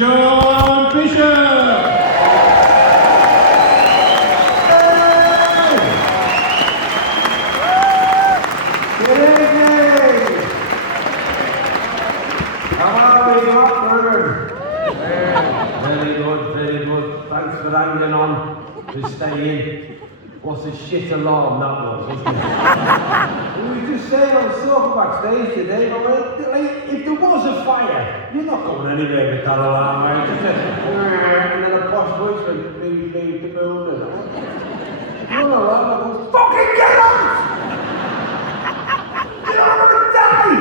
John Bishop. Good evening. How are we, Rockford? Very good, very good. Thanks for hanging on to stay in. What a shit alarm that was, wasn't it? We were just saying on Silver backstage today, but like, if there was a fire, you're not going anywhere with that alarm, right? And then a posh voice went, please leave the building. You're not alarm, I go, fucking get out! You're not going to die!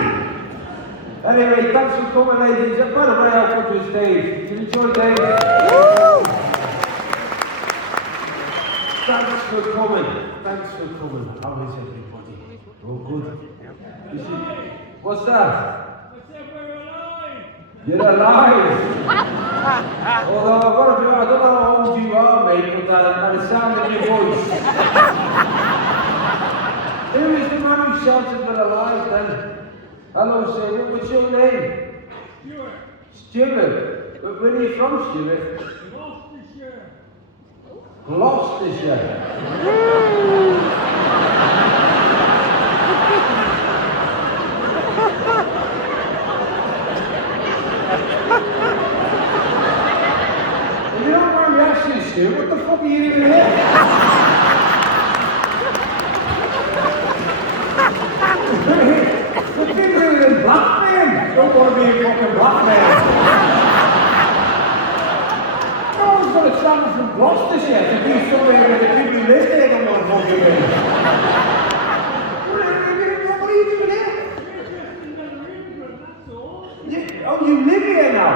Anyway, thanks for coming, ladies. And by the way, I'll put you stage. You enjoy Dave? Thanks for coming. Thanks for coming. How is everybody? Oh, good. What's that? I said we're alive. You're alive. Although I've got to be, I don't know how old you are, mate, but by the sound of your voice. Who is the man who shouted we're alive then? Hello, sir. What's your name? Stuart. Stuart. Where are you from, Stuart? Gloucestershire. Gloucestershire. If you don't mind me asking, Stuart, what the fuck are you doing here? You're bigger than black man. Don't want to be a fucking black man. No one's going to travel from Gloucestershire to be somewhere where the people who live there don't want to fucking be. What are you doing here? Oh, you live here now?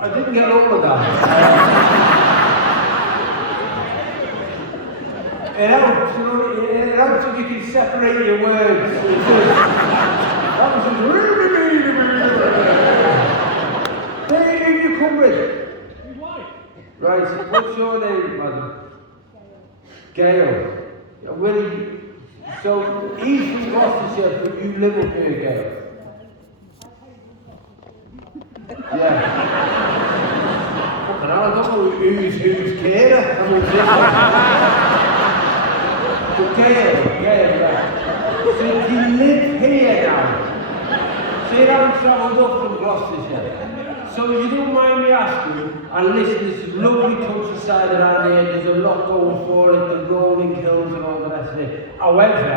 I didn't get all of that. It helps, you know, it helps if you can separate your words. That was just really. Where did you come with? Your wife. Right, so what's your name, madam? Gail. Willie. So he's from Gloucestershire, but you live up here, Gail. Yeah. Fucking hell, I don't know who's carer. I mean, but Gail, right. So you live here now. So you haven't travelled up from Gloucestershire. So you don't mind me asking, and listen, there's lovely countryside around here, there's a lot going for it, the rolling hills and all the rest of it. However,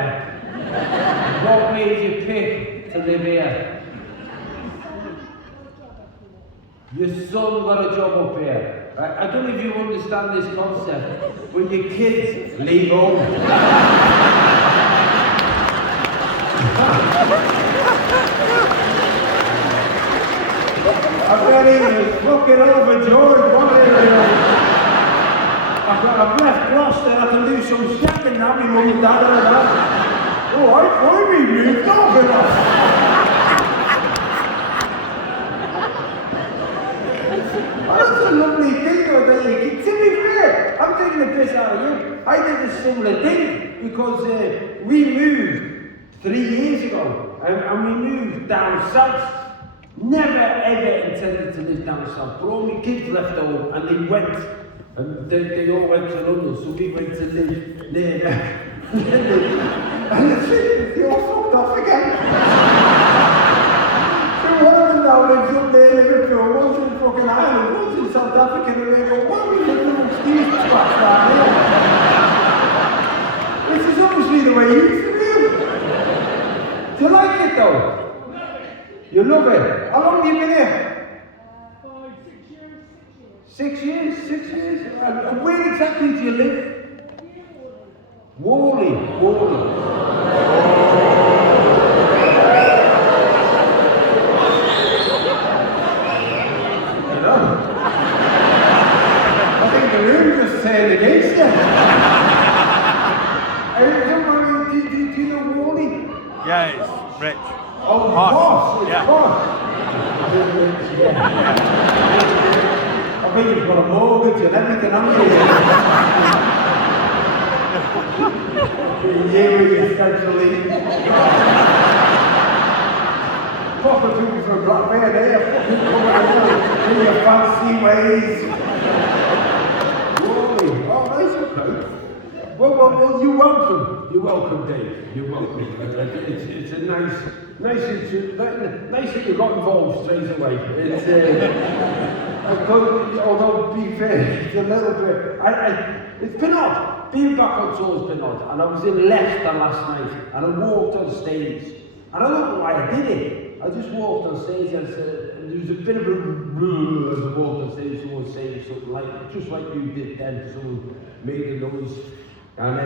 what made you pick to live here? Your son got a job up here. I don't know if you understand this concept. When your kids leave home. I bet he was fucking overjoyed, wasn't he? I've left Gloucester, I can do some shacking now, my mum and dad and that. Oh, I we moved off with us. That's a lovely thing though, that you keep. To be fair, I'm taking the piss out of you. I did a similar thing because we moved 3 years ago and we moved down south. Never ever intended to live down south, but all my kids left home and they went. And they all went to London, so we went to live near them. And they all fucked off again. So one of them now lives up there in Liverpool, one's in fucking Ireland, one's in South Africa, and they go, why are we living amongst these spots down here? Which is obviously the way you feel. Do you like it though? You love it? How long have you been here? 6 years. 6 years? And where exactly do you live? Whalley. You know? I think the room just turned against you. Do you know Whalley? Yeah, it's rich. Oh, boss. It's Yeah. boss. I bet you've got a mortgage and everything, haven't you? You essentially. for Black Bear there, fucking coming in your fancy ways. Really? Oh, nice, okay. Well, you're welcome. You're welcome, Dave. You're welcome. It's a nice that you got involved straight away. Although, to be fair, it's a little bit. It's been odd. Being back on tour has been odd. And I was in Leicester last night, and I walked on stage, and I don't know why I did it. I just walked on stage and there was a bit of a as I walked on stage. Someone saying something like, just like you did then. Someone made a noise. And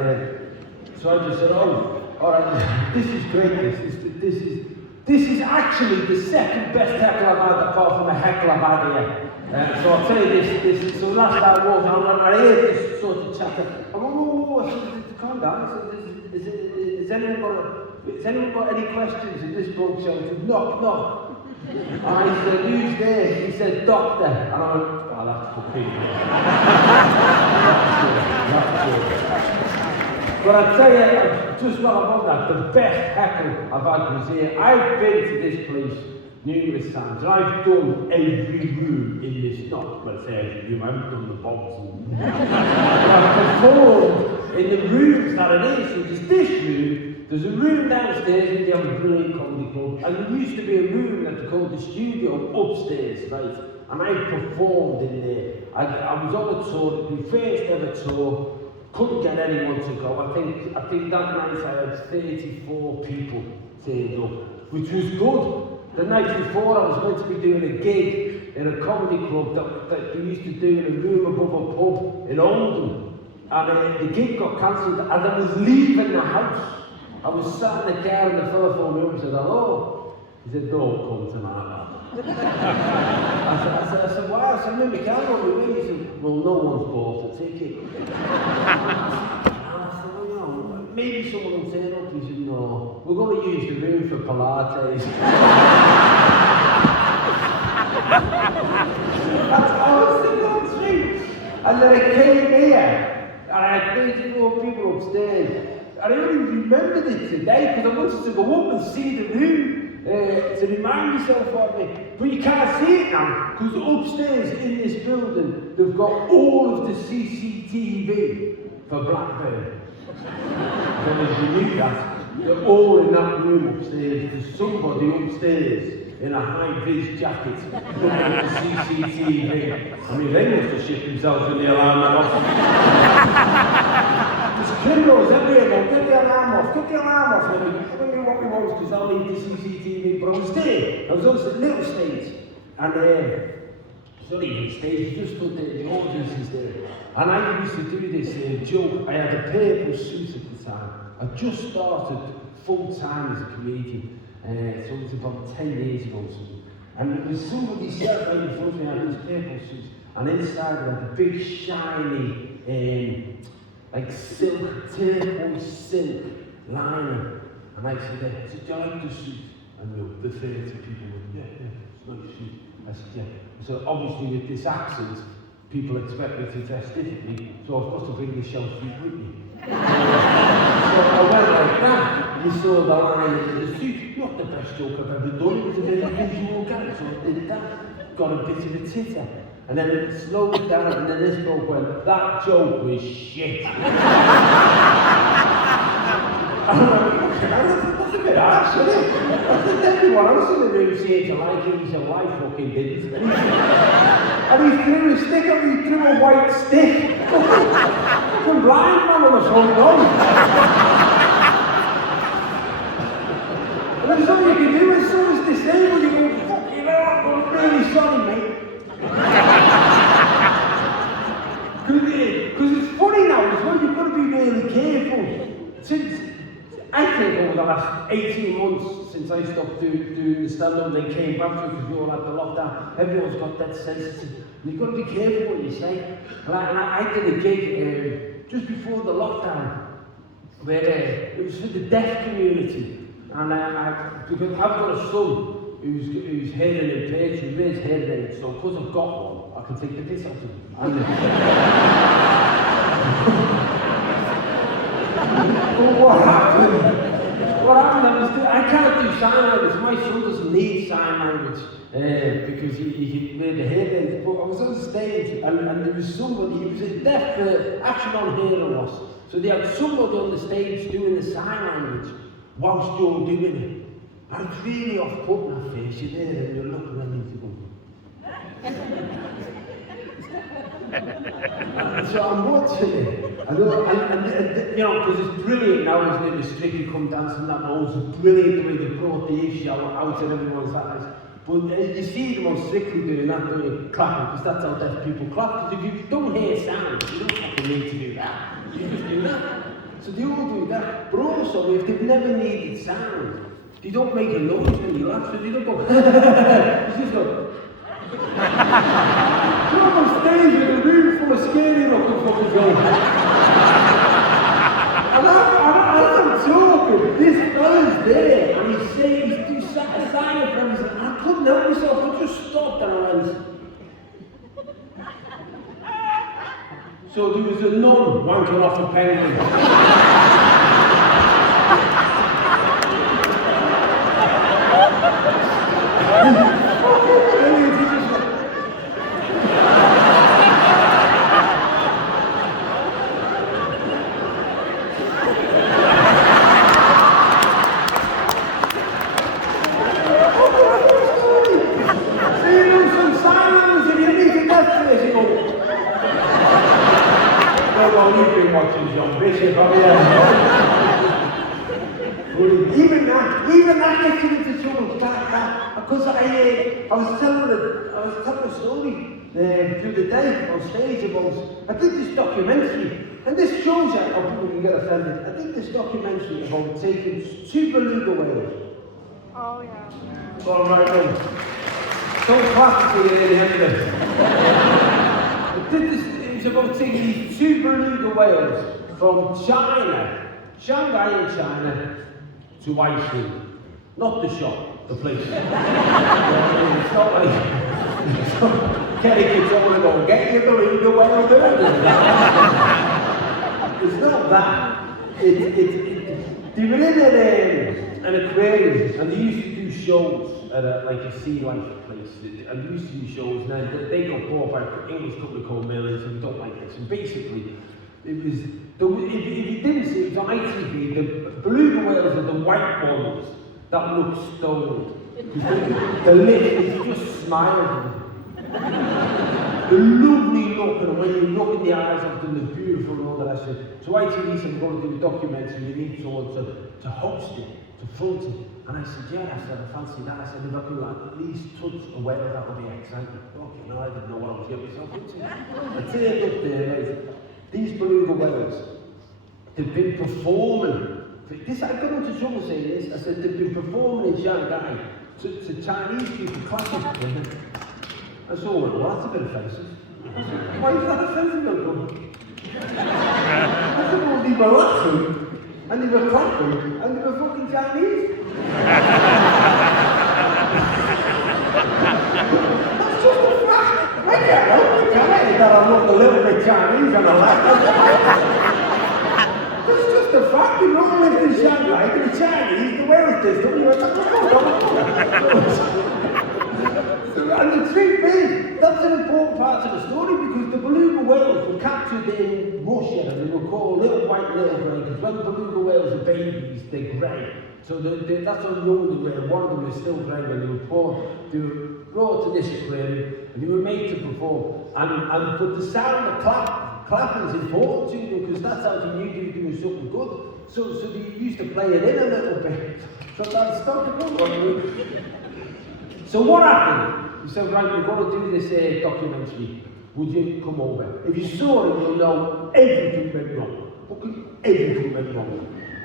so I just said, oh, all right, this is great. This is actually the second best heckle I've had, apart from the heckle I've had here. So I'll tell you this. So last night I walked down and I heard this sort of chatter. I went, whoa, I said, calm down. I said, has anyone got any questions? And this bloke shouted, knock. And I said, who's there? He said, doctor. And I went, oh, that's fucking that's good. But I tell you, just while I'm on that, the best heckle I've had was here. I've been to this place numerous times, and I've done every room in this, not let's say every room, I haven't done the box. I've performed in the rooms that it is. So there's this room, there's a room downstairs, and they have a brilliant comedy club, and there used to be a room that they called the studio upstairs, right? And I performed in there. I was on a tour, my first ever tour. Couldn't get anyone to go. I think that night I had 34 people turned up, which was good. The night before I was meant to be doing a gig in a comedy club that we used to do in a room above a pub in Oldham. And the gig got cancelled as I was leaving the house. I was sat in the car and the fella phoned me up and said, hello. He said, don't come tonight. I said, why? I said, maybe we can't go with me. He said, well, no one's bought a ticket. I said, well, you know, maybe someone will turn up. He said, no, we're going to use the room for Pilates. That's honestly not true. And then I came here, and I had 34 people upstairs. And I only remembered it today because I wanted to go up and see the room. To remind yourself of it, but you can't see it now because upstairs in this building they've got all of the CCTV for Blackburn. I don't know if you knew that. They're all in that room upstairs. There's somebody upstairs in a high-vis jacket looking at the CCTV. I mean, they must have shit themselves in the alarm off. There's criminals everywhere, get the alarm off, get the alarm off. I don't know what we want because I'll need the CCTV. But I was there, I was on this little stage, and it's not even stage, just stood there, the audience is there. And I used to do this joke. I had a purple suit at the time. I just started full-time as a comedian, so it was about 10 years ago or something. And there was somebody sat right in front of me, I had this purple suit, and inside I had a big shiny, like silk, turquoise silk liner. And I said, do you like the suit? And the 30 people went, yeah, it's a nice suit. I said, yeah. So obviously with this accent, people expect me to dress differently, so I've got to bring the shell suit with me. So I went like that. You saw the line in the suit. Not the best joke I've ever done. It was a very visual gag, so I did that. Got a bit of a titter. And then it slowed down, and then this bloke went, that joke was shit. That's a bit harsh, isn't it? I think everyone else in the room seemed to like him, he said, well, I fucking didn't. And he threw a stick at me, he threw a white stick. Fucking blind man on the front lawn. And there's something you can do when someone's disabled, you go, fucking hell, I'm really sorry, mate. Because it's funny now as well, you've got to be really careful. Since, I think over the last 18 months since I stopped doing the stand-up, they came back to it because we all had the lockdown, everyone's got that sensitive. You've got to be careful what you say. And I did a gig just before the lockdown, where it was for the deaf community. And because I've got a son who's hearing impaired, so he wears hearing aids, so because I've got one, I can take the piss out of him. But what happened? I can't do sign language. My son doesn't need sign language because he made the headlines. But I was on stage and there was somebody, he was a deaf action on hearing loss. So they had somebody on the stage doing the sign language whilst you're doing it. And it's really off-putting that face. You're there and you're looking at me to go. So I'm watching it, and you know, because it's brilliant now, isn't it? The Strictly Come Dancing, that knows it's brilliant the way they brought the issue out and everyone's eyes. But you see them on Strictly doing that, doing clapping, because that's how deaf people clap. Because if you don't hear sound, you don't fucking need to do that. You just do that. So they all do that. But also, if they've never needed sound, they don't make a noise when you laugh, so they don't go. You just go. You're on stage with a room full of scary looking fucking guys. And I'm talking, this fella's there, and he's saying, he's sat aside from him, and I couldn't help myself, I just stopped and I went. So there was a nun wanking off a penguin. Even that gets you into trouble. Because I was telling a story the other day on stage about, I did this documentary, and this shows you how people can get offended. I did this documentary about taking 2 beluga whales. Oh yeah. All right now. Don't clap for you at the end of it. I did this, it was about taking these 2 beluga whales from China, Shanghai in China, to Iceland. Not the shop, the place. It's not like getting kids over and going, get your beluga whale doing it. It's not that. They were in an aquarium and they used to do shows at like a sea life place. And they used to do shows, and then they got bought by an English company called Millers, and we don't like this. And basically, it was, if you didn't see it, it was on ITV, the beluga whales are the white ones that look stoned. The lip is just smiling. The lovely look, and when you look in the eyes of them, they're beautiful and all that shit. So ITV said, we're going to do a documentary, we need someone to host it, to front it. And I said, yeah, I fancy that. I said, if I could at least touch a whale, that would be exciting. Okay, no, I didn't know what I was getting myself into. I turned up there, right? These beluga whales, they've been performing. This, I got into trouble saying this. I said, they've been performing in Shanghai to Chinese people clapping. And so I went, well, that's a bit offensive. I said, why is that offensive, Uncle? I said, well, they were laughing, and they were clapping, and they were fucking Chinese. That's just a fact. I can't help it, can I? That I look a little bit Chinese and I laugh. That's just a fact. They don't live in Shanghai, they're Chinese, the whales system, you're and the truth is, that's an important part of the story because the beluga whales were captured in Russia and they were called little white little grey because when beluga whales are babies, they're grey. So that's how young they were. One of them was still grey when they were born. They were brought to this aquarium and they were made to perform. But the sound of clapping is important to them because that's how they knew they were doing something good. So they used to play it in a little bit. So that's started going. So what happened? He said, right, we're going to do this documentary. Would you come over? If you saw it, you'll know everything went wrong. Okay? Everything went wrong.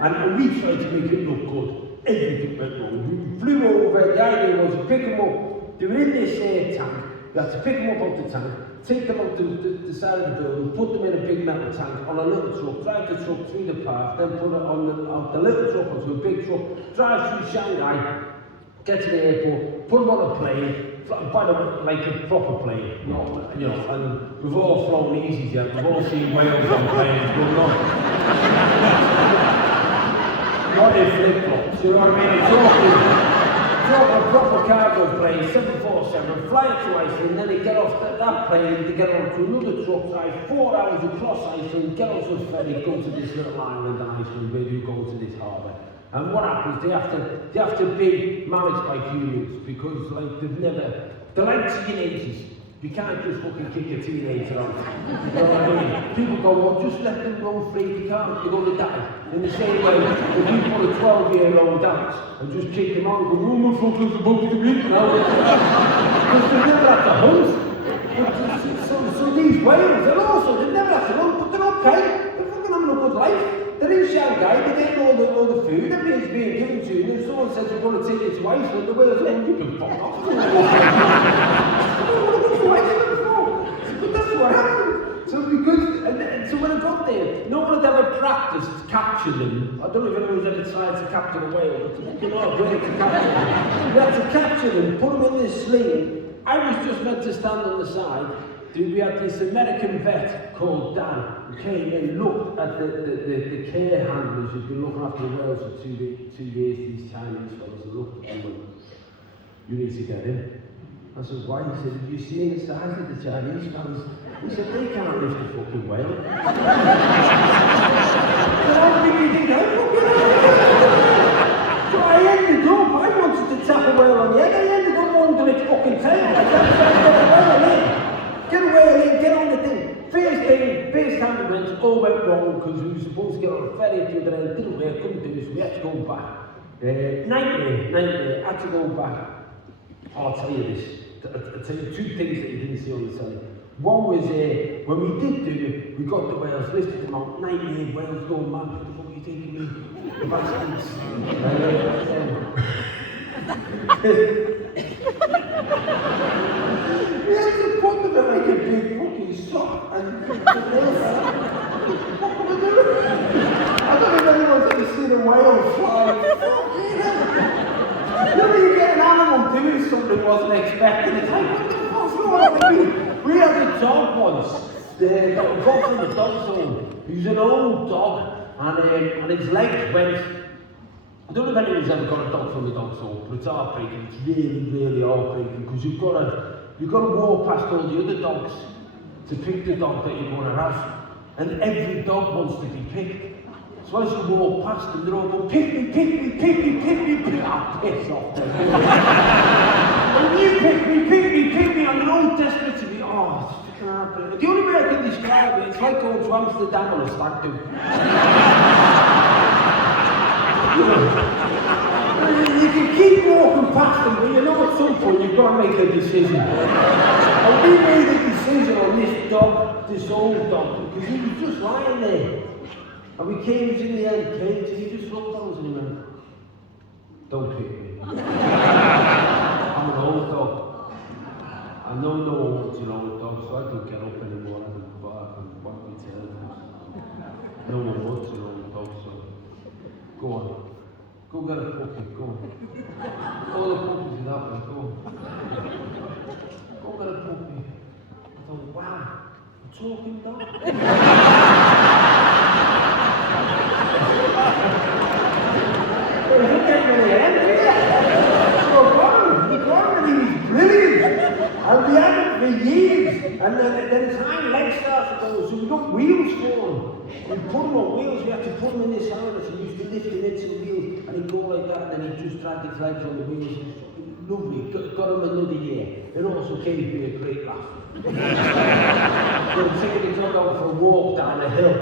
And we tried to make it look good. Everything went wrong. We flew over. The idea was to pick them up. They were in this tank. You had to pick them up off the tank, take them up to the side of the building, put them in a big metal tank on a little truck, drive the truck through the park, then put it on the little truck onto a big truck, drive through Shanghai, get to the airport, put them on a plane, by the way, like a proper plane, not, you know, and we've all flown easy yet, we've all seen whales on planes, but not in flip-flops, you know what I mean? It's awful. a proper cargo plane, 747, fly it to Iceland, then they get off that plane, they get on to another truck ride, 4 hours across Iceland, get on to a ferry, go to this little island in Iceland where you go to this harbour. And what happens, they have to be managed by humans because like they're like teenagers. You can't just fucking kick a teenager out. You know what I mean? People go, well, just let them run free, you can't, you're going to die. In the same way, if you put a 12-year-old out and just kick them out and go, oh, my fucker's supposed to be eaten now. Because they never have to hunt. So these whales, and also, they never have to run, but they're okay. They're fucking having a good life. They're in Shanghai, they're getting all the food, everything's being given to them. If someone says you're going to take it to Iceland, the whales are like, you can fuck off. But that's what happened. So so when I got there, no one had ever practiced capturing them. I don't know if anyone's ever tried to capture a whale, but you know, great to capture them. We had to capture them, put them in this sling. I was just meant to stand on the side. We had this American vet called Dan who came in, looked at the care handlers who'd been looking after the whales for 2 years, these Chinese fellas, and looked at them and went, you need to get in. I said, why? He said, have you seen the size of the Chinese fellas? He said, they can't lift a fucking whale. I said, how big do you think I'm fucking? So I ended up, I wanted to tap a whale on the head, I ended up under its fucking tail. I said, get a whale in, get on the thing. First time we went, all went wrong because we were supposed to get on a ferry to the end, didn't work, couldn't do this, we had to go back. Nightmare, had to go back. I'll tell you this. I'll tell you 2 things that you didn't see on the telly. One was when we did do it, we got the whales, lifted them out, 98 whales going mad. What the fuck are you taking me? The bastards. We had to put them in like a big fucking sock and what can I do? I don't know if anyone's ever seen a whale fly. You know, you get an animal doing something wasn't expected. It's like, what the fuck's going on? We had a dog once. The dog from the dog zone. He was an old dog, and his legs went. I don't know if anyone's ever got a dog from the dog zone, but it's heartbreaking. It's really, really heartbreaking because you've got to walk past all the other dogs to pick the dog that you're going to have, and every dog wants to be picked. So as you walk past them, they're all going, pick me, pick me, pick me, pick me, pick me. Ah, piss off them. And you pick me, and they're all desperate to be, oh, it's fucking heartbreaking. The only way I can describe it, it's like going to Amsterdam on a stag do. You can keep walking past them, but you know at some point you've got to make a decision. And we made a decision on this dog, this old dog, because he was just lying there. And we came in the end cage and he just looked at us and he went, don't pick me. I'm an old dog. I know no one wants an old dog, so I don't get up anymore. I don't bark and wag my tail. No one wants an old dog, so go on. Go get a puppy, go on. All the puppies in that way, go on. Go get a puppy. I thought, wow, a talking dog. And we had it for years, and then his hind legs started going, so we got wheels for him. We put him on wheels, we had to put him in this harness, and we used to lift him into the wheels, and he'd go like that, and then he'd just drag his legs on the wheels. Lovely, got him another year. It also gave me a great laugh. We were taking the dog out for a walk down a hill.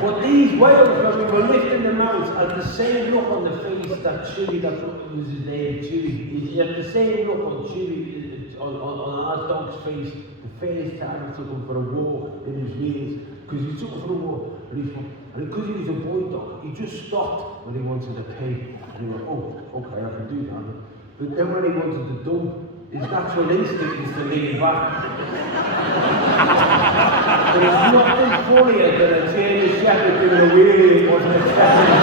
But these whales, when we were lifting them out, had the same look on the face that Chewy, that was his name, Chewy. He had the same look on Chewy, on our dog's face, the first time we took him for a walk in his wheels. Because he took him for a walk, and because he was a boy dog, he just stopped when he wanted to pee. And he went, oh, okay, I can do that. But then when he wanted to dump, his natural instinct is to lean back. But it's nothing funnier than a German Shepherd doing a wheelie it wasn't expecting.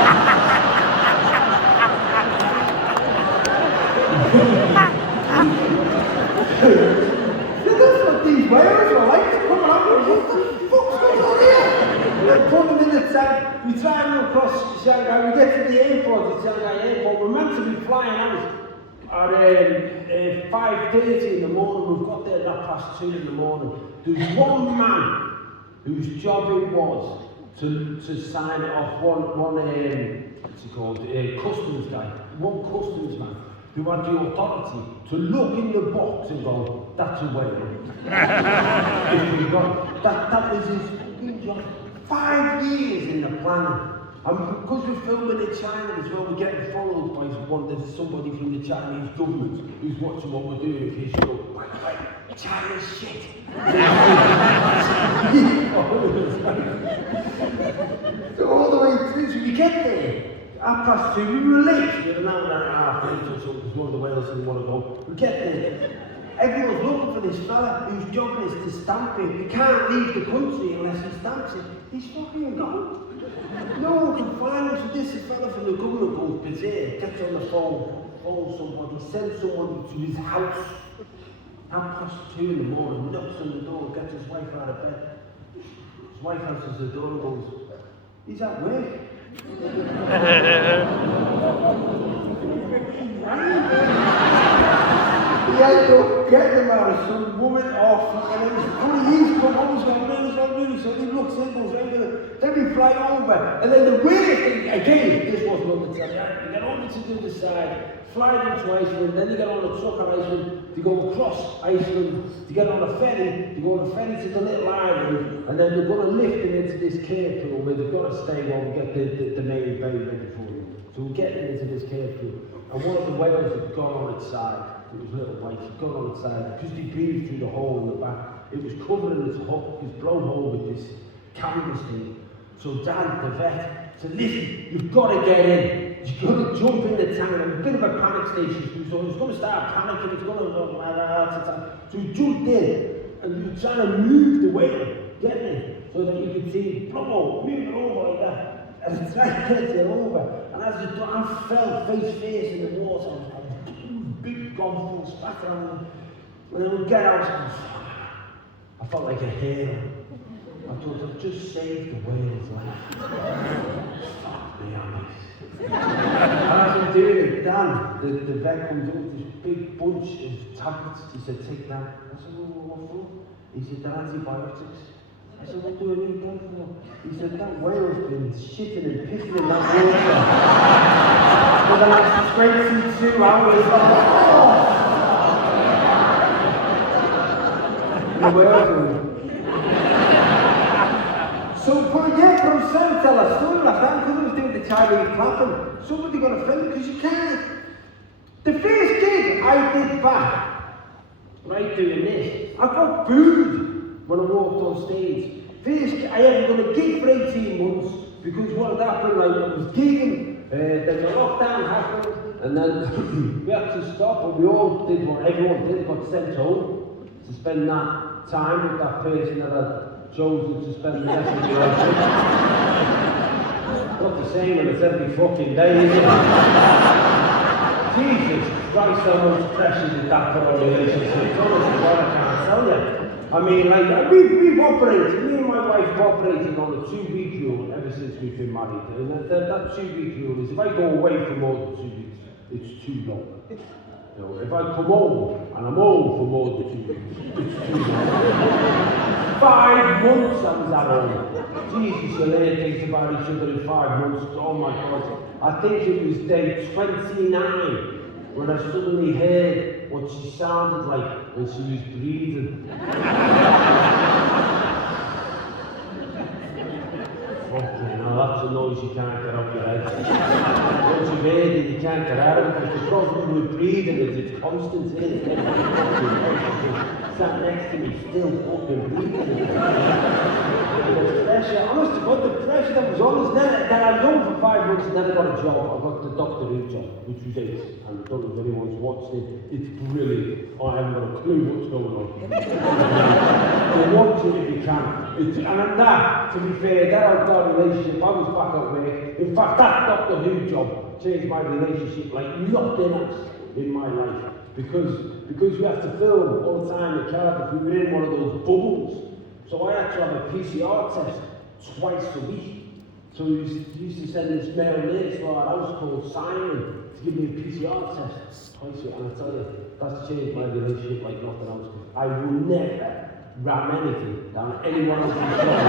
That's what these whales are like. They're coming up and what the fuck's going on here? They put them in the tank, we try them across across Shanghai, we get to the airport, the Shanghai airport, we're meant to be flying out at 5:30 in the morning. We've got there at 2:30 in the morning. There's one man whose job it was to sign it off, one what's he called, customs guy, one customs man, who had the authority to look in the box and go, that's a whale. If we got, that was his fucking job. 5 years in the planning. And because we're filming in China as well, we're getting followed by somebody from the Chinese government who's watching what we're doing. If you go, by the way, China's shit. So all the way through, so we get there. 2:30, we were late. We were an hour and a half late or something because one of the whales didn't want to go. We get there. Everyone's looking for this fella whose job is to stamp it. He can't leave the country unless he stamps it. He's fucking gone. No one can find him. So this fella from the government goes berserk, gets on the phone, phones somebody, sends somebody to his house. 2:30 in the morning, knocks on the door, gets his wife out of bed. His wife answers the door and goes, he's at work. He ended up getting him out of some woman off, and then he's come home, he's gone, man, it's not really, so he looks in, goes right, then we fly over, and then the weirdest thing, again, this wasn't on the telly, you get over to the other side, fly them to Iceland, then you get on a truck on Iceland, you go across Iceland, you get on a ferry, you go on a ferry to the little island, and then they're going to lift him into this cave pool where they've got to stay while we get the main bay ready for you. So we're getting into this cave pool, and one of the whales had gone on its side. It was little white, had gone on its side, because they breathed through the hole in the back. It was covering its hook, its blowhole with this canvas thing. So Dan, the vet, said, listen, you've got to get in. You've got to jump in the tank. And a bit of a panic station, so he's going to start panicking, it's going to go, so he jumped in, and he was trying to move the whale, getting it, so that you could see, move it over like that. And he tried to get it over. And as I fell face in the water, big gone full spat around me. When I would get out, I felt like a hero. I thought I'd just saved the whale's life. Fuck me, honest. And as I'm doing it, Dan, the vet comes up with this big bunch of tablets. He said, take that. I said, well, what for? He said, they're antibiotics. I said, what do I need that for? He said, that whale's been shitting and pissing in that water for the last 22 hours. The whale. So, from Sam tell a story last time, because I was doing the Chinese clapping, somebody got offended because you can't. The first gig I did back, right doing this, I got booed when I walked on stage. First, I hadn't done a gig for 18 months because what had happened, like, I was gigging, then the lockdown happened, and then we had to stop, and we all did what everyone did, got sent home to spend that time with that person that had chosen to spend the rest of their life. Not the same when it's every fucking day, is it? Jesus Christ, how much pressure did that put on relationships? Honestly, God, I can't tell you. I mean, like, we've operated, me and my wife have operated on a 2-week rule ever since we've been married. And that 2-week rule is if I go away for more than 2 weeks, it's too long. You know, if I come home and I'm home for more than 2 weeks, it's too long. 5 months I was at home. Jesus, you learn things about each other in 5 months. Oh my God. I think it was day 29 when I suddenly heard what she sounded like when she was breathing. Fucking hell, that's a noise you can't get off your head. Once you've heard it, you can't get out of it, because the problem with breathing is it's constant, isn't it? Sat next to me, still fucking breathing. The pressure, honest to God, the pressure that was on us. Then I was home for 5 months and then I got a job. I got the Doctor Who job, which was ace. And I don't know if anyone's watched it. It's brilliant. I haven't got a clue what's going on. So watch it if you can. And that, to be fair, that outdoor relationship, I was back at work. In fact, that Doctor Who job changed my relationship like nothing else in my life. Because we have to film all the time at Cardiff, we were in one of those bubbles. So I had to have a PCR test twice a week. So he used to send this male nurse to our house called Simon to give me a PCR test twice a week. And I tell you, that's changed my relationship like nothing else. I will never ram anything down anyone else's throat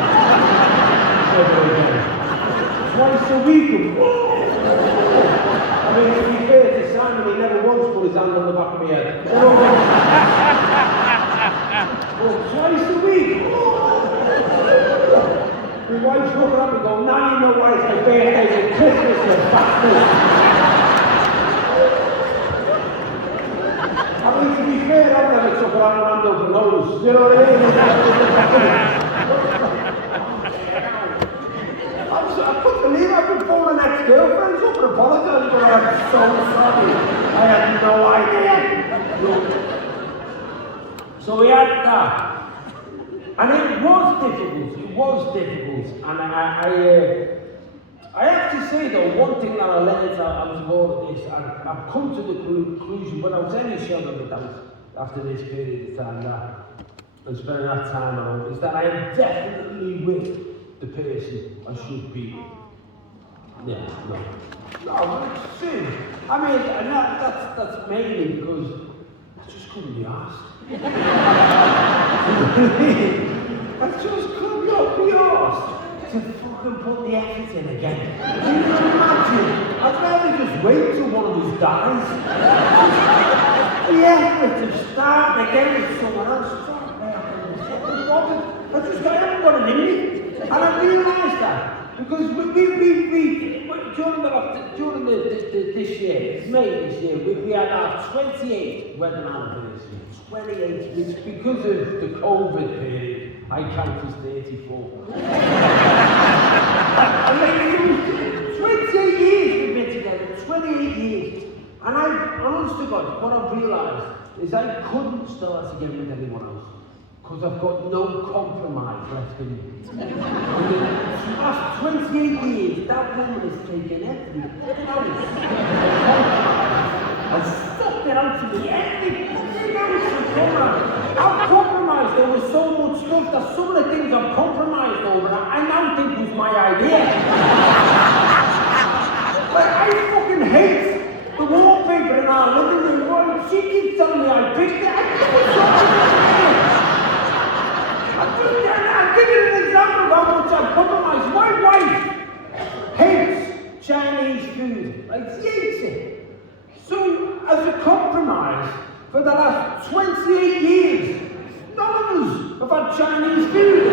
ever again. Twice a week. I mean, to be fair to Simon, he never once put his hand on the back of my head. Twice a week. My wife's looking up and going, now you know why it's my birthday and Christmas, you bastard. I mean, to be fair, I've never took her out and up the nose, you know what I mean? I couldn't believe I've been phoning an ex-girlfriend up and apologising, but I'm so sorry. I had no idea. So we had that. And it was difficult, and I have to say though, one thing that I learned as I was involved in this, I've come to the conclusion, when I was any shadow of a doubt after this period of time that, and spending that time around, is that I am definitely with the person I should be. Yeah, no, it's sin. I mean, and that's mainly because I just couldn't be asked. I just could not be asked to fucking put the effort in again. Can you imagine? I'd rather just wait till one of us dies. The effort of starting again with someone else. I haven't got it in me. And I realised that. Because during this year, May this year, we had our 28th wedding anniversary. 28, which because of the COVID period, I count as 34. I mean, it was 28 years we've been together, 28 years. And honest to God, what I've realised is I couldn't start again with anyone else. Because I've got no compromise left in me. For the last 28 years, that woman has taken everything out. And stuffed it out to me, everything else has come out. I've compromised over so much stuff that some of the things I've compromised over, I now think was my idea. Like, I fucking hate the wallpaper in our living room. She keeps telling me I picked it. I'll give you an example of how much I've compromised. My wife hates Chinese food. Like, she hates it. So, as a compromise, for the last 28 years, none of us have had Chinese food.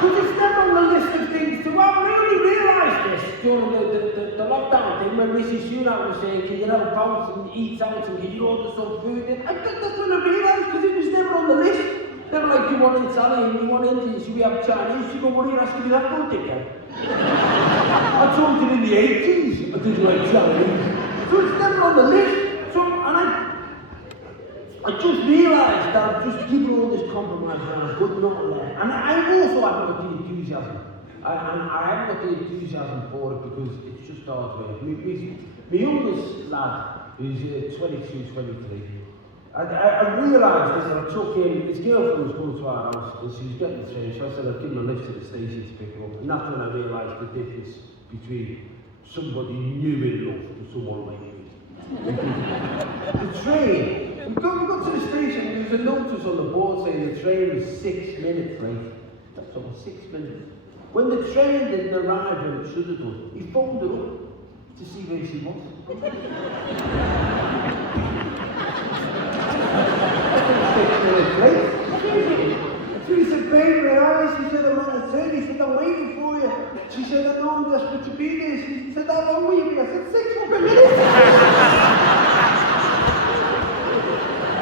Because it's never on the list of things to have. I only realised this during the lockdown thing when Rishi Sunak was saying, can you help out and eat out and can you order some food? And that's when I realised, because it was never on the list. They were like, you want Italian, you want Indian, should we have Chinese? You go, what are you asking me that for, dickhead? I told you in the 80s, I didn't like Chinese. So it's never on the list. So, and I just realised that I've just given all this compromise and I've got nothing there. And I also haven't got the enthusiasm. I haven't got the enthusiasm for it because it's just hard work. My youngest lad, who's 22, 23, I realised this, and I took him, his girlfriend was coming to our house and she was getting the train, so I said I'd give him a lift to the station to pick her up. And that's when I realised the difference between somebody new in love and someone like me. The train, we got to the station and there was a notice on the board saying the train was 6 minutes late. That's all, 6 minutes. When the train didn't arrive when it should have done, he phoned her up to see where she was. 6 minutes late. So he said, babe, where are you? She said, I'm on the train. He said, I'm waiting for you. She said, I know I'm desperate to be there. He said, how long will you be? I said, 6 fucking minutes.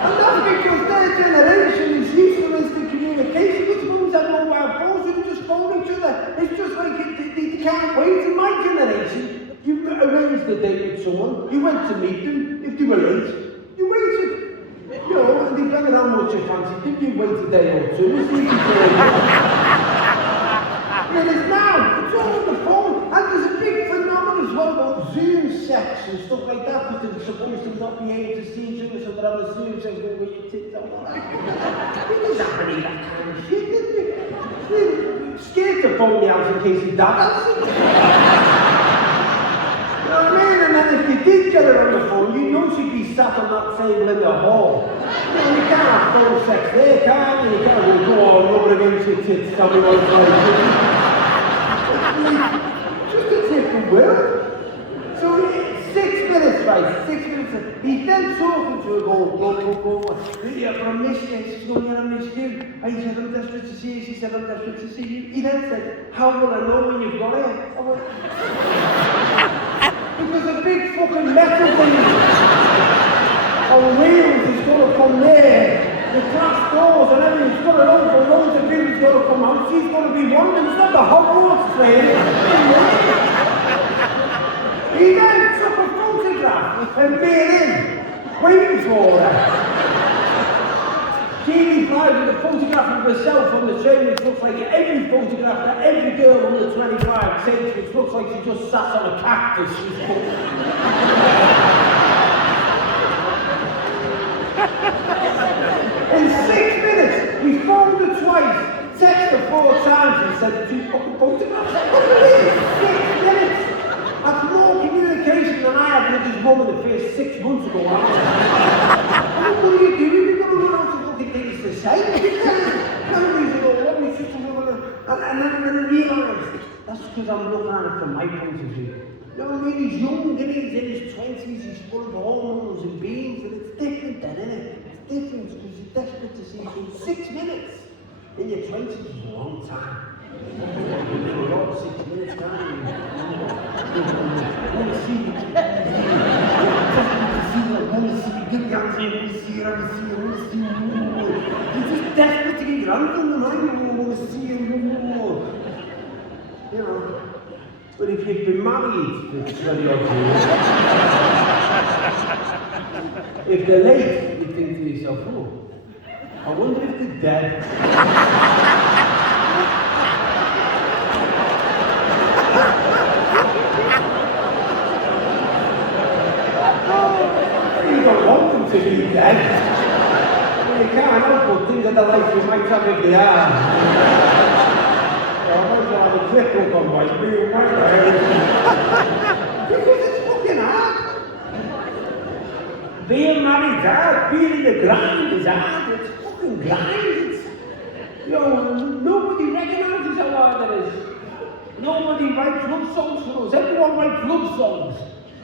And that's because their generation is used to instant communication. Which ones have mobile phones? You can just phone each other. It's just like they can't wait. In my generation, you arranged a date with someone, you went to meet them. If they were late, you waited. You know, and depending on how much you fancied them, you wait a day or two. Whereas now, it's all on the phone, and there's a big phenomenon as well about Zoom sex and stuff like that, because they're supposed to not be able to see each other, so they're having Zoom sex where your tits out. We didn't have any of that kind of shit, did we? scared to phone the house in case his dad answered. You know what I mean? And then if you did get her on the phone, you know she'd be sat on that table in the hall. You know, you can't have phone sex there, can you? You can't go on rubbing against your tits, tell me what's going on. Just a different world. So 6 minutes, right? 6 minutes. He's then talking to her, going, go. Really, I missed you. She's going, yeah, I missed you. I said, I'm desperate to see you. She said, I'm desperate to see you. He then said, how will I know when you've got it? I went, it was a big fucking metal thing. On wheels, it's going to come there. The glass doors and everything, it's got to open, loads of people's got to come out. She's going to be one of them. It's not the Hogwarts train. He then took a photograph and made him waiting for her. Jeannie Clyde with a photograph of herself on the train, which looks like every photograph that every girl under 25 takes, which looks like she just sat on a cactus. In 6 minutes, we phoned her twice, texted her 4 times and said 2 fucking photographs. 6 minutes! That's more communication than I had with his mum in the face 6 months ago. What are you doing? You're going to run out of fucking things to say. And then I realised that's because I'm looking at it from my point of view. You know what I mean? He's young, and he's in his 20s, he's full of hormones and beans, and it's different then, isn't it? It's different because you're desperate to see him. 6 minutes in your 20s is a long time. You do a lot of 6 minutes, can't you? I want to see you. I want to see you. Get the hands in, I want to see you. You're just desperate to get your hands on them, aren't you? I want to see you. You know. But if you've been married for 20 odd years, if they're late, you think to yourself, oh, I wonder if they're dead. You don't want them to be dead. You can't help but think of the life you might have if they are. I might have a clip look on my being right there. Because it's fucking hard. Being married hard, being in the grind is hard. It's fucking grind. It's, you know, nobody recognises how hard that is. Nobody writes love songs for us. Everyone writes love songs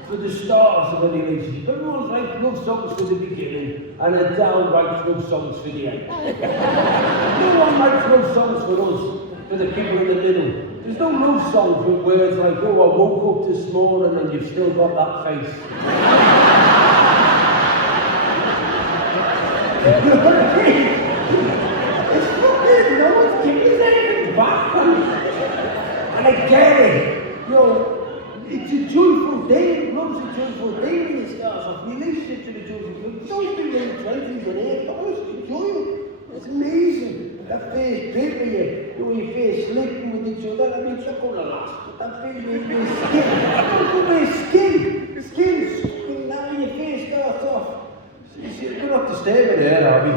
for the stars of a relationship. Everyone writes love songs for the beginning, and Adele writes love songs for the end. No one writes love songs for us. For the people in the middle. There's no love songs with words like, oh, I woke up this morning and you've still got that face. You know what I mean? It's fucking, no one's giving us anything back. And I get it. You know, it's a joyful day. Love's a joyful day when it starts off. Relationships are a joyful day. It's always been in the 20s and 80s. Honestly, enjoy it. It's amazing. That face bit with you, your face slicking with each other, I mean, it's not going to last. That face with your skin, don't go with skin skin, now when your face starts off. You're not disturbing there, are we?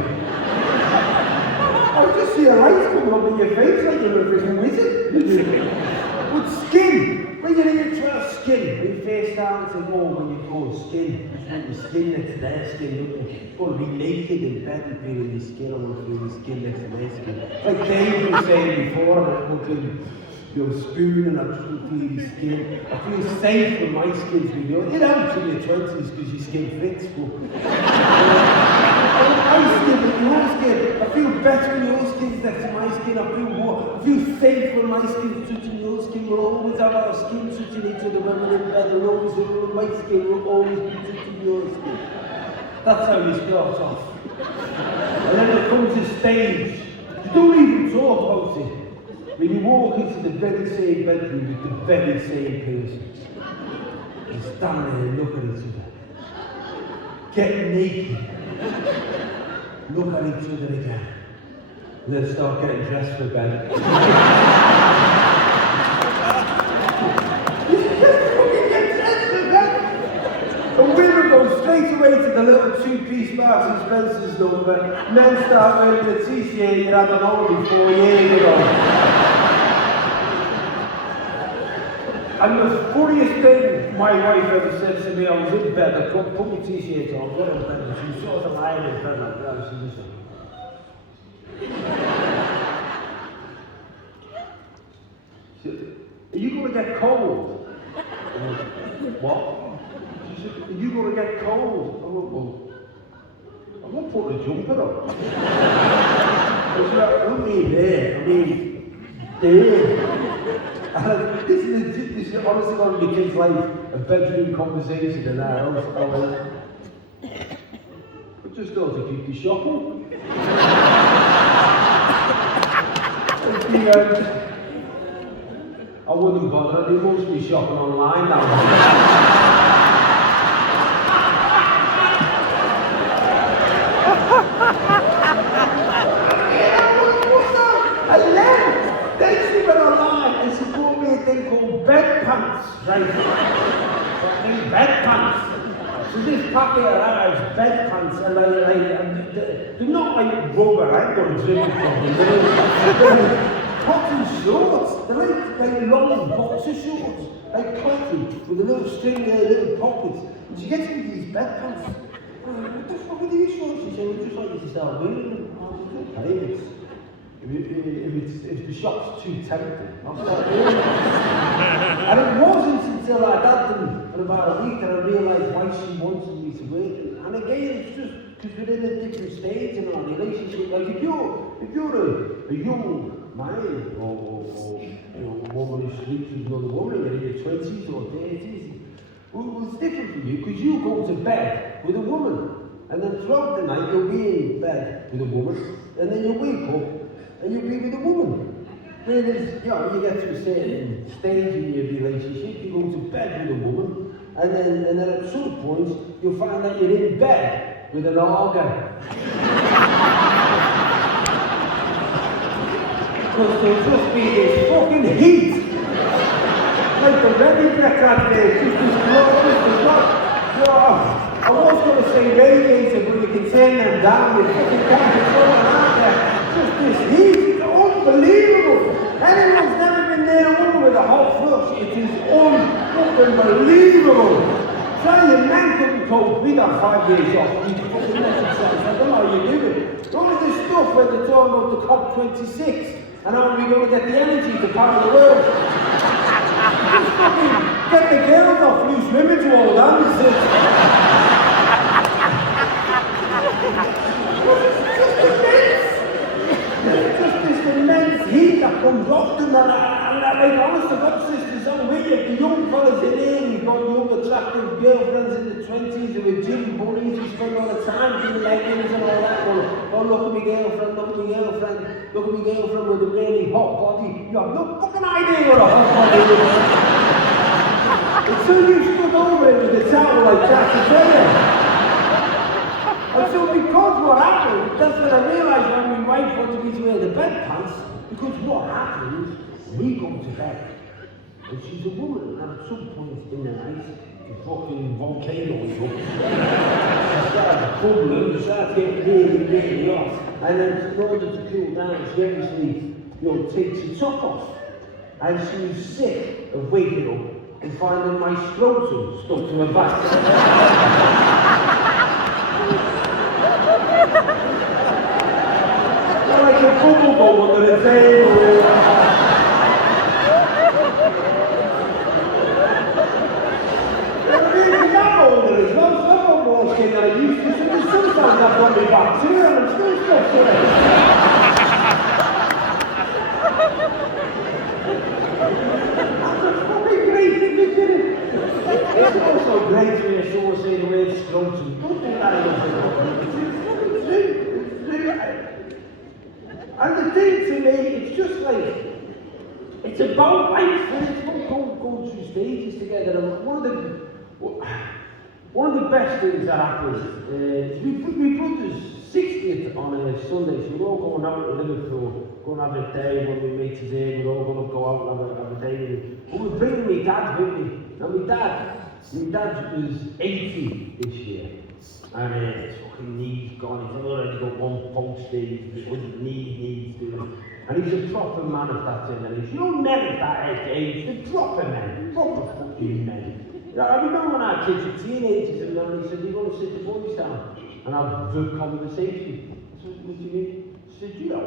I just see a light coming up in your face like you're a freaking wizard. But skin, when you're in your skin, when your face starts to go, when you go skin, the skin that's their skin, look, you're going to be naked in bed and feeling the skin, I want to feel the skin next to their skin. Like Dave was saying before, about fucking, you know, spoon and I just feel the skin. I feel safe when my skin's been, you know, it helps in your 20s because your skin fits, but my skin and your skin, I feel better when your skin's next to my skin, I feel safe when my skin's touching your skin. We'll always have our skin touching each other when we're in bed, and always my skin will always be touching your skin. That's how you start off. And then there comes a stage, you don't even talk about it, when you walk into the very same bedroom with the very same person. You stand there and look at each other. Get naked. Look at each other again. And then start getting dressed for bed. And women go straight away to the little 2-piece Marks and Spencer's number. Men start wearing the t-shirt you had on holiday 4 years ago. And the funniest thing my wife ever said to me, I was in bed, I put my t-shirt on, got in bed, and she was sort of lying in bed like that, she was like, she said, are you going to get cold? I went, what? She said, are you going to get cold? I went, well, I'm not putting a jumper on. I said, I don't mean there, I mean there. This is honestly going to be kids' like a bedroom conversation in our house. I just thought to keep you shopping. I wouldn't bother, they must be shopping online now. Then she went online and she bought me a thing called bed pants, right? Fucking bed pants. So this packet arrives, bed pants, and they're not like rubber, I ain't got a drink from them. They're cotton shorts. They're like long boxer shorts, like cotton, with a little string there, little pockets. And she gets me these bed pants. I'm like, what the fuck are these shorts? She said, we just like you to start wearing them. I was like, okay, if the shop's too tempting, I'll start doing it. And it wasn't until I'd had them for about a week that I realised why she wanted me to wear them. And again, it's just because we're in a different stage in our relationship. Like if you're a young man or you know, a woman who sleeps with another woman and you're in your 20s or 30s, well, it's different for you because you go to bed with a woman. And then throughout the night you'll be in bed with a woman and then you'll wake up and you'll be with a woman. Whereas, you know, you get to a certain stage in your relationship, you go to bed with a woman, and then at some point, you'll find that you're in bed with an organ. Because there'll just be this fucking heat. Like the Ready Black advert, just this glorious, I was going to say radiator, but you can turn them down, you fucking can't control them out there. Just this heat, it's unbelievable. Anyone's never been near a woman with a hot flush, it is unbelievable. Tell your men couldn't cope, we got 5 years off, we fucking exercise, I don't know how you do it. All of this stuff where they're talking about the COP26, and how are we going to get the energy to power the world? Just fucking get the girls off loose women to hold hands. There's just this immense heat that comes off them, and like, honest to God, sisters, I'm with you. The young fellas in here, you've got young attractive girlfriends in the 20s who are gym bunnies who spend all the time doing leggings and all that. Oh, look at my girlfriend, look at my girlfriend, look at my girlfriend with a really hot body. You have no fucking idea what a hot body is. Until you stood over it with a towel like that to tell you. And so because what happened, that's when I realised when my wife wanted me to wear the bed pants, because what happens, we go to bed, and she's a woman, and at some point in the night, the fucking volcano is up. She starts bubbling, she starts getting really, really hot, and then in order to cool down, she obviously, takes her top off, and she was sick of waking up and finding my scrotum stuck to her back. Like a bubble ball under the table. I'm older as well, so I'm more skin than I used to, so sometimes I've got my back to her and I'm still stressed out. That's a fucking great thing to do. It's also great when you someone say the word scrotum. Don't do that again. And the thing to me, it's just like, it's about life, and it's about going through stages together. And one of the best things that happened is my brother's 60th on a Sunday, so we're all going out to Liverpool, going to have a day when we meet today, we're all going to go out and have a day with him. But we're bringing my dad with me. Now my dad was 80 this year. And his fucking knee's gone, he's already got one post stage, his knee needs doing. And he's a proper man of that generation. You know, men of that age, the proper men, proper fucking men. Yeah, I remember when our kids were teenagers and then they said, you're going to sit the boys down and have the conversation. I said, what do you mean? I said, you know,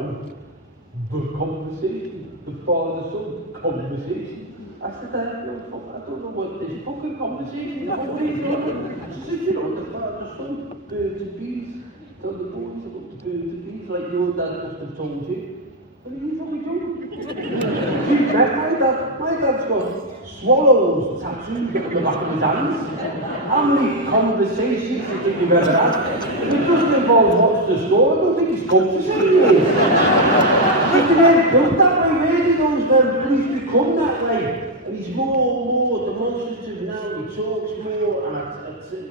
the conversation, the father-son conversation. I said, I don't know what this fucking conversation is. What are you doing? She said, you know, the father-son, birds and bees. Tell the boys about the birds and bees, like your dad must have told you. What are you fucking doing? My dad's got swallows tattooed on the back of his hands. How many conversations do you think you've ever had? If it doesn't involve what's the score, I don't think he's coached us anyways. But the man built that way, really knows that he's become that way. And he's more demonstrative now, he talks more, and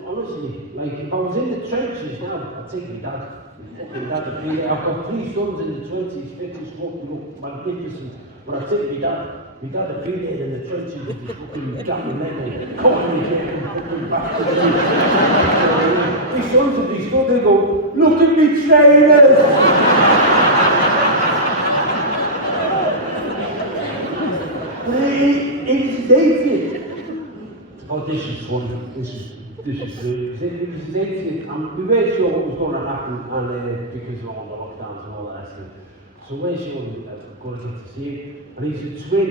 honestly, like if I was in the trenches now, I'd take my dad. I've got 3 sons in the 20s, 50s, fucking magnificent, but I'd take my dad. My dad had been there in the trenches with his fucking gammy leg, cutting his head and fucking back to the My sons would be stood there and go, look at me trainers! It was his 80th. Oh, this is fun. This is great. It was his 80th, and we weren't sure what was going to happen, and because of all the lockdowns and all that stuff. So we weren't sure we were going to get to see him. And he's a twin,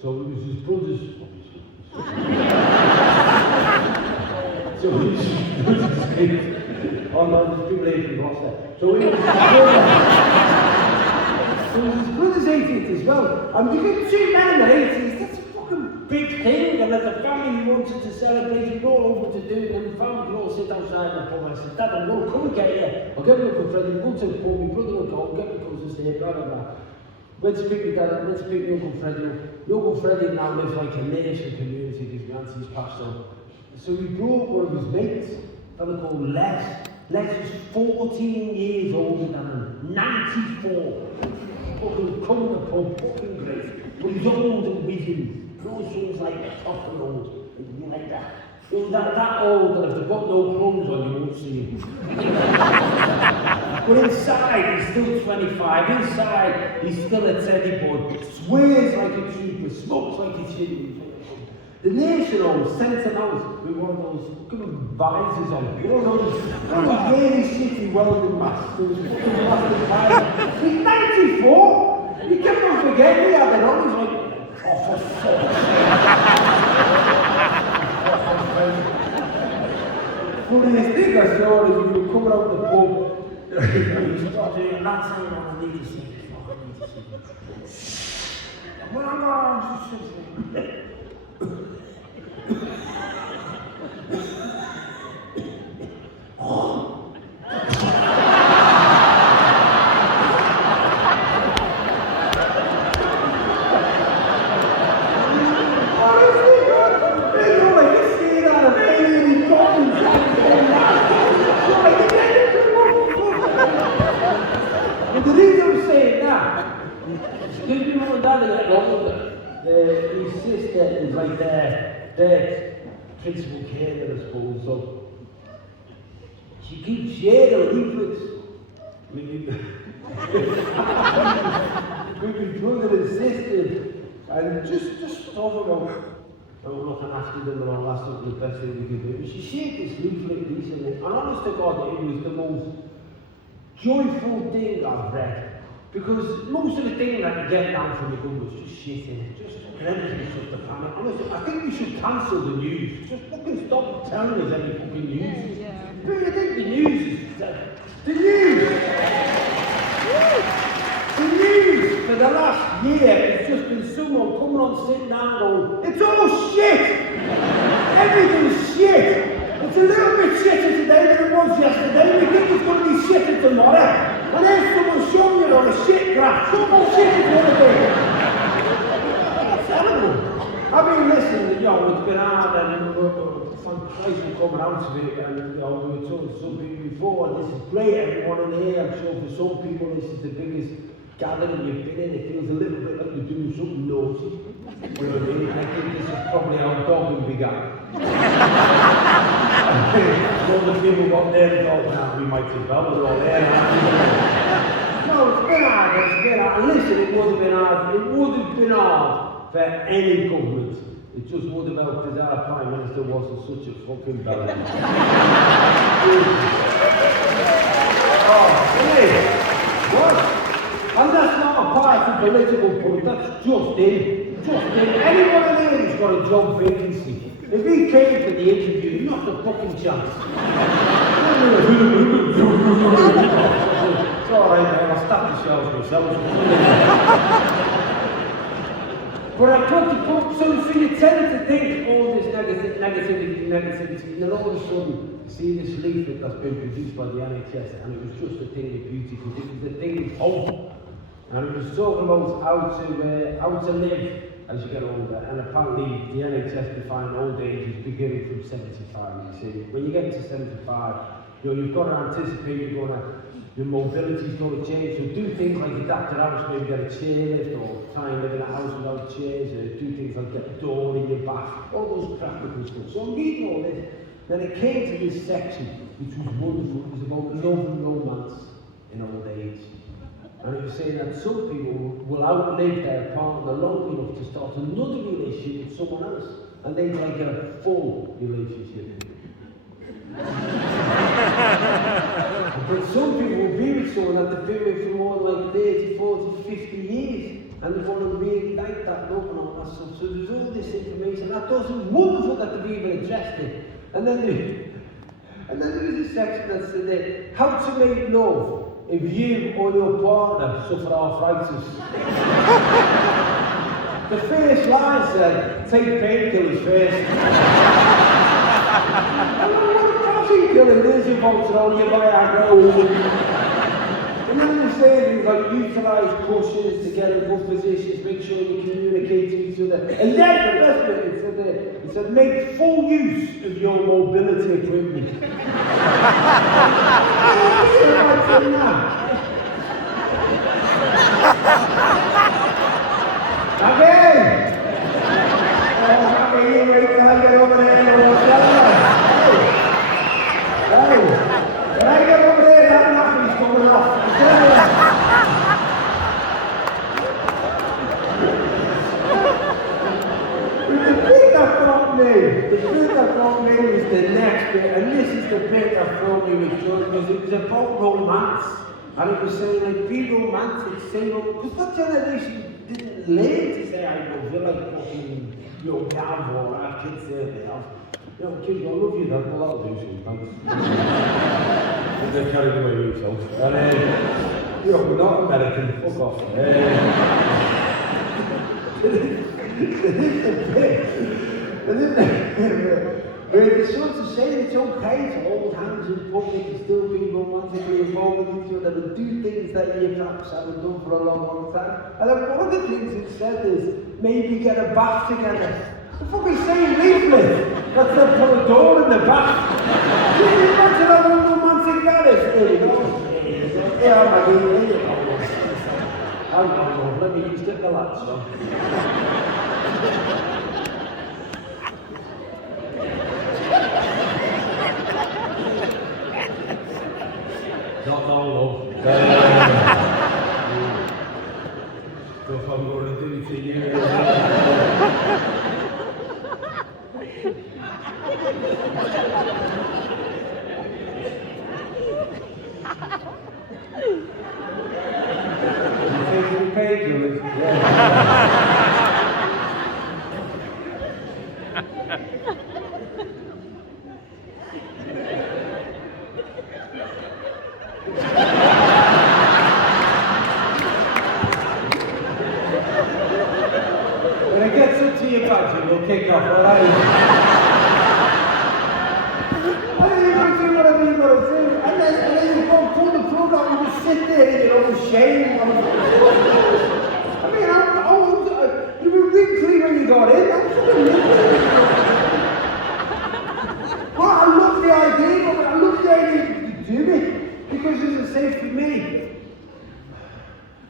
so it was his brother's. So it was his brother's. Oh no, there's people here from Gloucester. So it was his brother's 80th as well. And you get 2 men in their 80s, that's a fucking big thing. And as a family wanted to celebrate, we're all over to do it, and the family could all sit outside in the pub. I said, Dad, I'm going to come and get you. I'll get me up with Freddie, we'll go to the pub, my brother will go, get me close to stay, blah, blah, blah. Went to pick me dad, went to pick me Uncle Freddie up. My Uncle Freddie now lives like a nation community because my auntie's passed on. So he brought one of his mates, a fellow called Les. Les is 14 years older than him, 94. Fucking come to the pub, fucking great. But he's old and wizened. Those things like that, tough and old, and like that. He's that old that if they've got no clothes on, you won't see him. But inside, he's still 25. Inside, he's still a teddy bud. Swears like a trooper, smokes like a chimney. The nation home sent him out with one of those fucking visors on. One of those really shitty welding masks. Those fucking plastic visors. He's 94! He kept on forgetting he had it on. He's like, oh, for fuck's sake. Funniest thing I saw is we were coming out the pub. He started and that's how I need to see it. Well, I'm going the reason I'm saying that is because you know Dad get older. His sister is like their principal carer, I suppose. So she keeps sharing leaflets with my brother and sister, and just talk about looking after them and all that stuff. The best thing we could do. She shared this leaflet recently, and honest to God, it was the most joyful thing I've read. Because most of the things that you get down from the Google is just shit in it. Just everything's just a panic. Honestly, I think we should cancel the news. Just fucking stop telling us any fucking news. Yeah. Who do you think the news is? The news! The news for the last year has just been someone coming on sitting down going, it's all shit! Everything's shit! It's a little bit shitter today than it was yesterday. We think it's going to be shitter tomorrow. And then someone showing you on a shit graph. Someone shit is going to be. It's terrible. I mean, listen, it's been hard and some Christ will come around to it. And we were told some people before, this is great, everyone in here. I'm sure for some people this is the biggest gathering you've been in. It feels a little bit like you're doing something naughty. You know what I mean? I think this is probably how dogging began. All the people got their dog now, we might as well, we're all there. No, it's been hard, And listen, it would have been hard. It would have been hard for any government. It just would have helped because our Prime Minister wasn't such a fucking bellend. What? And that's not a party political point, that's just him. Anyone in here who's got a job vacancy, if he came for the interview, not a fucking chance. It's alright, man, I'll stop the shelves myself. But I got to put, so you tend to think all this negativity, and then all of a sudden, you see this leaflet that's been produced by the NHS, and it was just a thing of beauty, because it was a thing of hope. And it was talking about how to live as you get older, and apparently the NHS define old age as beginning from 75, you see. When you get to 75, you've got to anticipate your mobility's going to change, so do things like adapt to the house, maybe get a chairlift, or try and live in a house without chairs, or do things like get a door in your bath, all those practical stuff. So I'm reading all this, then it came to this section, which was wonderful. It was about love and romance in old age. And it was saying that some people will outlive their partner long enough to start another relationship with someone else, and then like get a full relationship. But some people will be with someone that they've been with for more than like 30, 40, 50 years, and they want to really like that love and all that stuff. So there's all this information. I thought it was wonderful that they've even addressed it. And then there was a section that said how to make love if you or your partner suffer arthritis. The first line said, take painkillers first. I don't know what a painkiller is about throwing you by Viagra. And then they say things like utilise cushions to get in good positions, make sure you communicate to each other. And then the best bit, it said make full use of your mobility equipment. Okay! You wait till I get over there and we'll tell you. Hey! When I get over there, that nothing's coming off. The bit that got me is the next bit, and this is the bit that brought me with joy, because it was about romance. And it was saying, like, be romantic, say romantic, because that generation didn't learn to say I love you, like fucking, we have or our kids there, they have. Kids, I love you, Dad, well, that'll do sometimes. And they're carried away with themselves. And, we're not American, fuck off. Where the sons are saying it's okay to hold hands in public and still be romantically involved with each other and do things that you perhaps haven't done for a long time. And then one of the things it said is maybe get a bath together. The fucking same leaflet that said put a door in the bath. Can you imagine how romantic that is? There you go. Yeah, my dear, there you go. Hang on, let me just get the latch on. Not long, love. Stuff I'm going to do to you. You taking painkillers? Yeah. When it gets up to your budget, we'll kick off, alright? I don't even see what I mean, what I'm saying. And then you go pull the plug out, you just sit there in your own shame. I mean, how old? You were wrinkly when you got in. I'm fucking wrinkly. But I love the idea of it. I love the idea to do it because it's safe for me.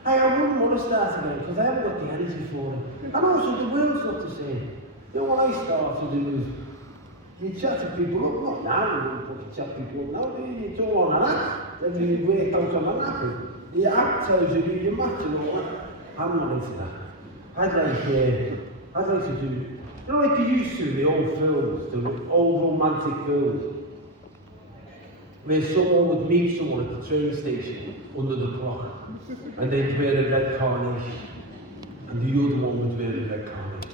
I wouldn't want to start again because I haven't got the energy for it. And also the world's not the same. When I started it was, you chat to people up, not now, you don't fucking chat people up now, it's all on an app. Then you wait out on an app. the actors who do your match and all that. I'm not into that. I'd like to do, you know, like they used to, the old films, the old romantic films, where someone would meet someone at the train station under the clock, and they'd wear a red carnation, and the other one would wear a red carnation.